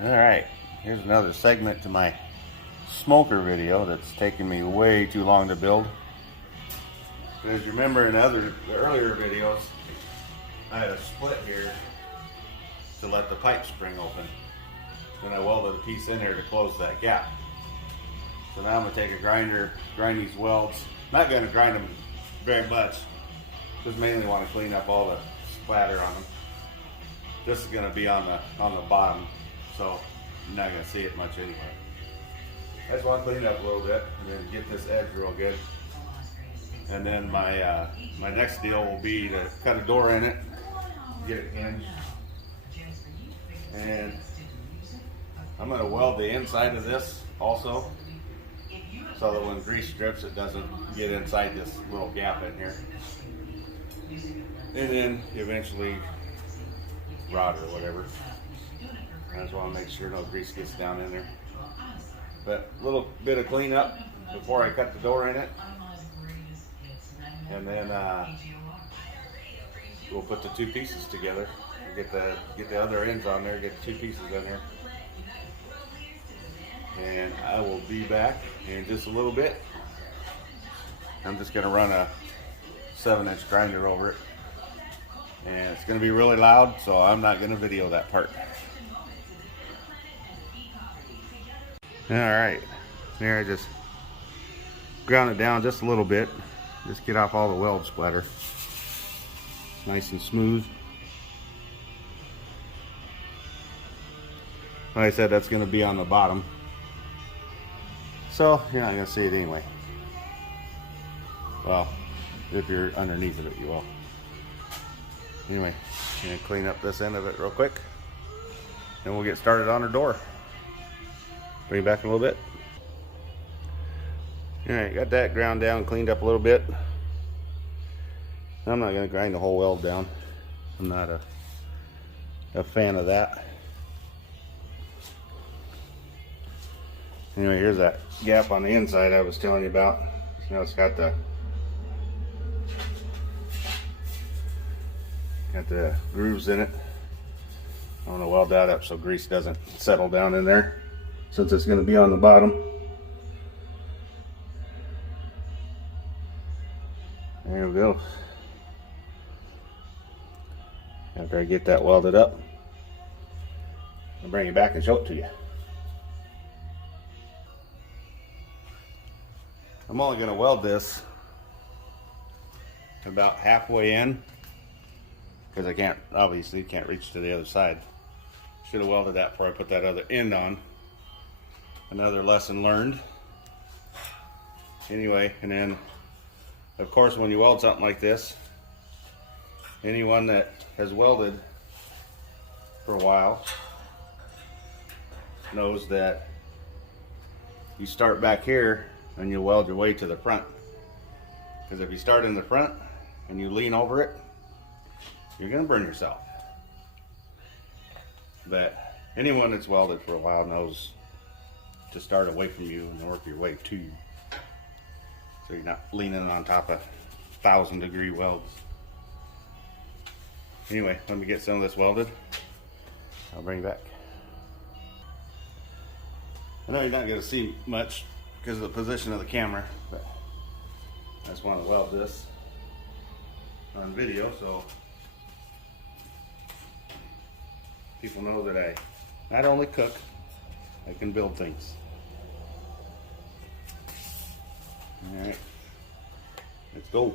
Alright, here's another segment to my smoker video that's taken me way too long to build. As you remember in the earlier videos, I had a split here to let the pipe spring open. Then I welded a piece in there to close that gap. So now I'm going to take a grinder, grind these welds. I'm not going to grind them very much, just mainly want to clean up all the splatter on them. This is going to be on the bottom, so you're not going to see it much anyway. I just want to clean it up a little bit and then get this edge real good. And then my my next deal will be to cut a door in it, get it hinged, and I'm going to weld the inside of this also, so that when grease drips it doesn't get inside this little gap in here. And then eventually rod or whatever. I just want to make sure no grease gets down in there. But a little bit of cleanup before I cut the door in it. And then we'll put the two pieces together. Get the other ends on there, get the two pieces in there. And I will be back in just a little bit. I'm just going to run a 7-inch grinder over it. And it's going to be really loud, so I'm not going to video that part. Alright, there I just ground it down just a little bit. Just get off all the weld splatter. Nice and smooth. Like I said, that's going to be on the bottom. So you're not going to see it anyway. Well, if you're underneath of it, you will. Anyway, I'm going to clean up this end of it real quick. And we'll get started on our door. Bring it back in a little bit. Alright, got that ground down, cleaned up a little bit. I'm not going to grind the whole weld down. I'm not a fan of that. Anyway, here's that gap on the inside I was telling you about. Now it's got the grooves in it. I want to weld that up so grease doesn't settle down in there, since it's going to be on the bottom. There we go. After I get that welded up, I'll bring it back and show it to you. I'm only going to weld this about halfway in, because I obviously can't reach to the other side. Should have welded that before I put that other end on. Another lesson learned. Anyway, and then of course when you weld something like this, anyone that has welded for a while knows that you start back here and you weld your way to the front. Because if you start in the front and you lean over it, you're going to burn yourself. But anyone that's welded for a while knows to start away from you and work your way to you, so you're not leaning on top of 1,000-degree welds. Anyway, let me get some of this welded. I'll bring it back. I know you're not going to see much because of the position of the camera, but I just want to weld this on video so people know that I not only cook, I can build things. Alright, let's go.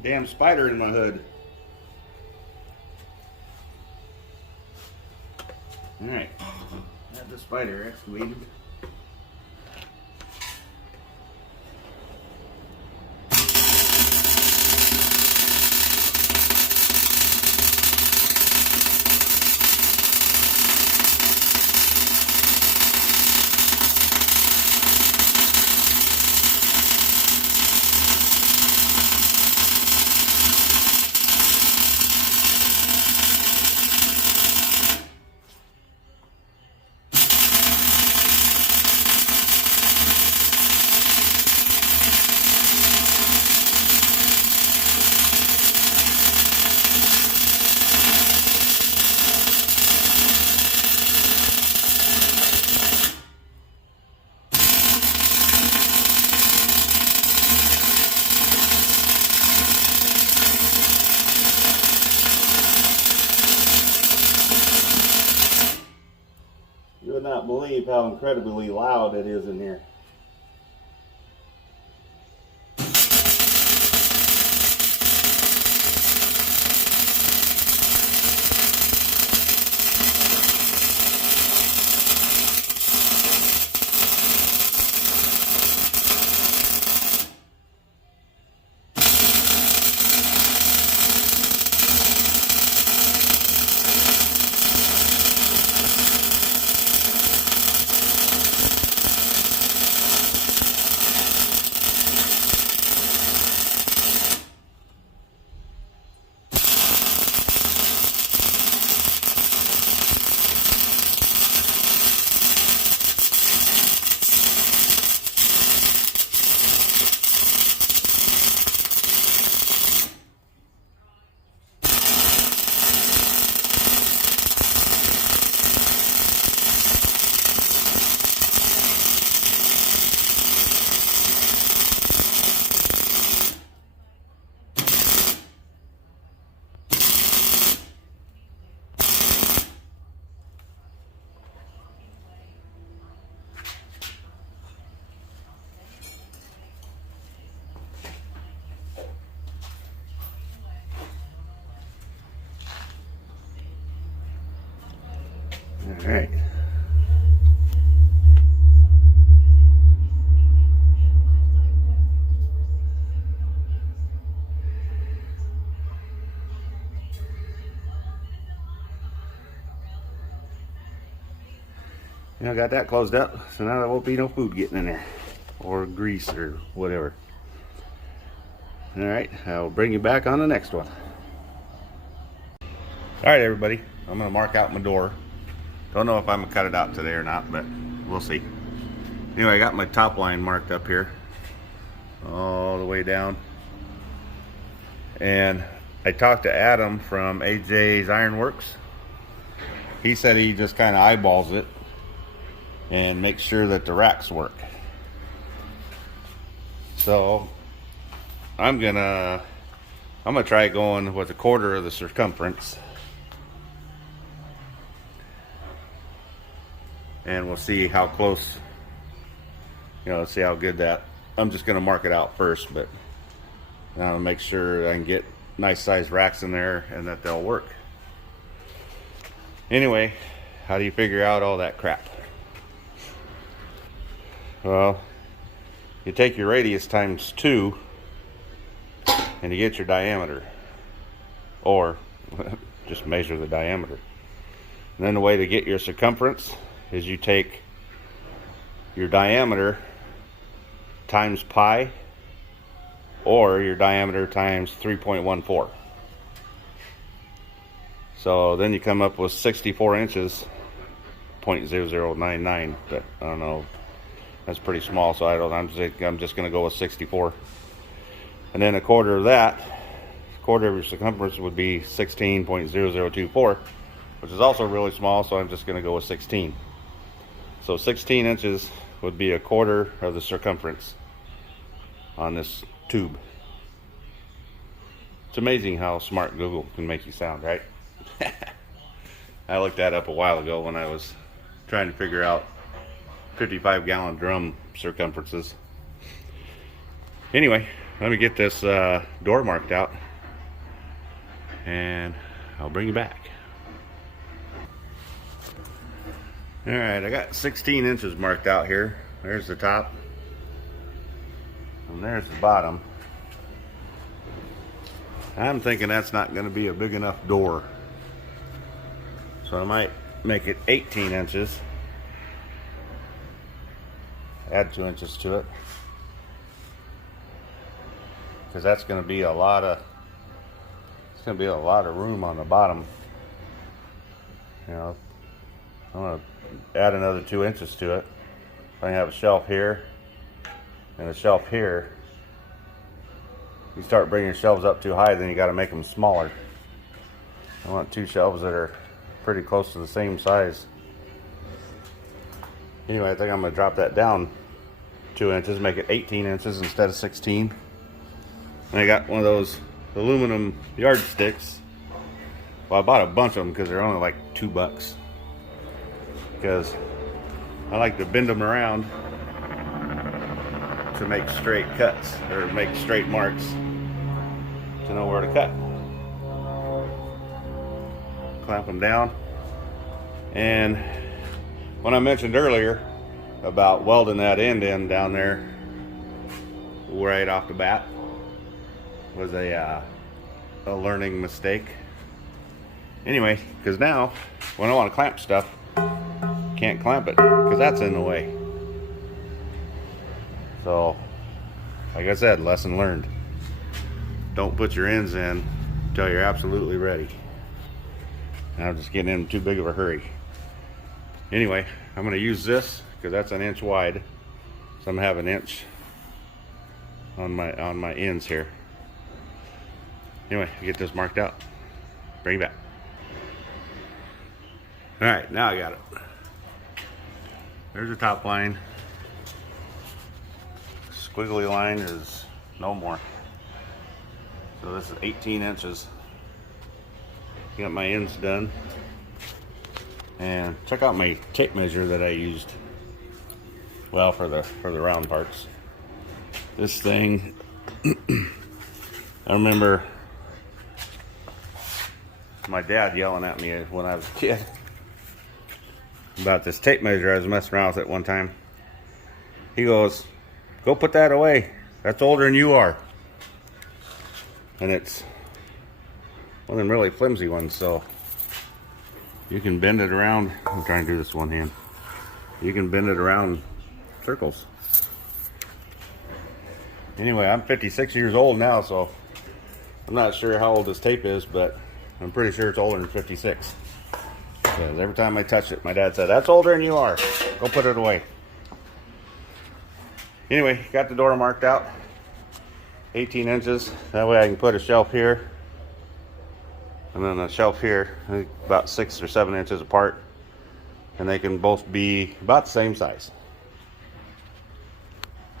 Damn spider in my hood. Alright, have the spider excavated. You would not believe how incredibly loud it is in here. All right. You know, got that closed up, so now there won't be no food getting in there, or grease, or whatever. All right, I'll bring you back on the next one. All right, everybody, I'm gonna mark out my door. Don't know if I'm gonna cut it out today or not, but we'll see. Anyway, I got my top line marked up here, all the way down. And I talked to Adam from AJ's Ironworks. He said he just kind of eyeballs it and make sure that the racks work. So I'm gonna try going with a quarter of the circumference, and we'll see how close, you know, see how good that. I'm just gonna mark it out first, but I'll make sure I can get nice sized racks in there and that they'll work. Anyway, how do you figure out all that crap? Well, you take your radius times 2 and you get your diameter, or just measure the diameter. And then the way to get your circumference is you take your diameter times pi, or your diameter times 3.14. So then you come up with 64 inches, 0.0099, but I don't know, that's pretty small, so I'm just gonna go with 64. And then a quarter of that, quarter of your circumference would be 16.0024, which is also really small, so I'm just gonna go with 16. So 16 inches would be a quarter of the circumference on this tube. It's amazing how smart Google can make you sound, right? I looked that up a while ago when I was trying to figure out 55-gallon drum circumferences. Anyway, let me get this door marked out and I'll bring you back. Alright, I got 16 inches marked out here. There's the top and there's the bottom. I'm thinking that's not going to be a big enough door, so I might make it 18 inches, add 2 inches to it, because that's going to be a lot of, it's going to be a lot of room on the bottom. You know, I'm going to add another 2 inches to it. I have a shelf here and a shelf here. You start bringing your shelves up too high, then you got to make them smaller. I want 2 shelves that are pretty close to the same size. Anyway, I think I'm going to drop that down 2 inches, make it 18 inches instead of 16. And I got one of those aluminum yardsticks. Well, I bought a bunch of them because they're only like $2. Because I like to bend them around to make straight cuts, or make straight marks to know where to cut. Clamp them down. And when I mentioned earlier about welding that end in down there right off the bat was a learning mistake. Anyway, because now when I want to clamp stuff, can't clamp it because that's in the way. So, like I said, lesson learned. Don't put your ends in until you're absolutely ready. I'm just getting in too big of a hurry. Anyway, I'm going to use this because that's an inch wide, so I'm going to have an inch on my ends here. Anyway, get this marked out. Bring it back. All right, now I got it. There's the top line. Squiggly line is no more. So this is 18 inches. Got my ends done. And check out my tape measure that I used. Well, for the round parts. This thing, I remember my dad yelling at me when I was a kid about this tape measure. I was messing around with it one time. He goes, "Go put that away. That's older than you are." And it's one of them really flimsy ones, so you can bend it around. I'm trying to do this one hand. You can bend it around circles. Anyway, I'm 56 years old now, so I'm not sure how old this tape is, but I'm pretty sure it's older than 56. Because every time I touched it, my dad said, "That's older than you are. Go put it away." Anyway, got the door marked out. 18 inches. That way I can put a shelf here. And then a shelf here, about 6 or 7 inches apart. And they can both be about the same size.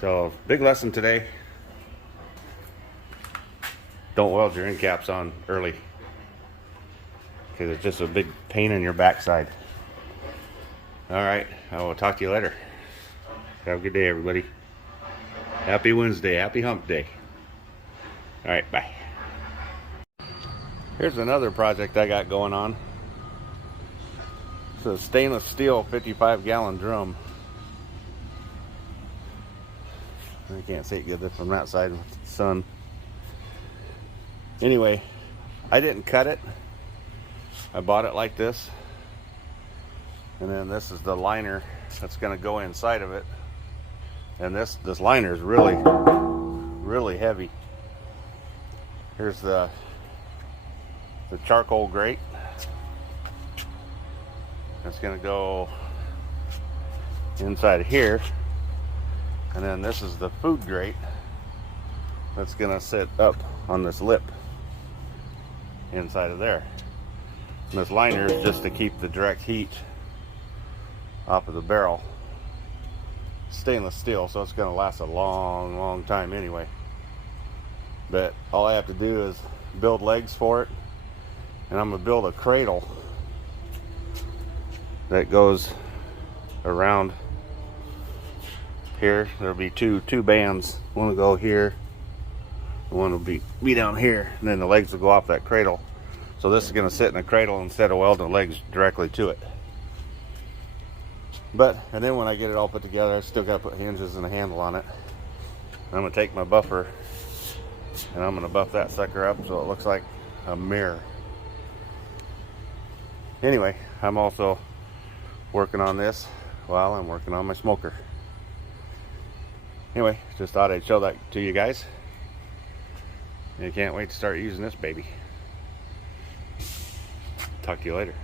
So, big lesson today. Don't weld your end caps on early, because it's just a big pain in your backside. Alright, I will talk to you later. Have a good day, everybody. Happy Wednesday, happy hump day. Alright, bye. Here's another project I got going on. It's a stainless steel 55-gallon drum. I can't see it good from that side with the sun. Anyway, I didn't cut it. I bought it like this. And then this is the liner that's going to go inside of it. And this liner is really heavy. Here's the charcoal grate. It's going to go inside of here. And then this is the food grate that's going to sit up on this lip inside of there. And this liner is just to keep the direct heat off of the barrel. Stainless steel, so it's going to last a long time anyway. But all I have to do is build legs for it, and I'm going to build a cradle that goes around here. There'll be two bands. One will go here, and one will be down here, and then the legs will go off that cradle. So this is going to sit in a cradle instead of welding the legs directly to it. And then when I get it all put together, I still got to put hinges and a handle on it. I'm going to take my buffer and I'm going to buff that sucker up so it looks like a mirror. Anyway, I'm also working on this while I'm working on my smoker. Anyway, just thought I'd show that to you guys. And I can't wait to start using this baby. Talk to you later.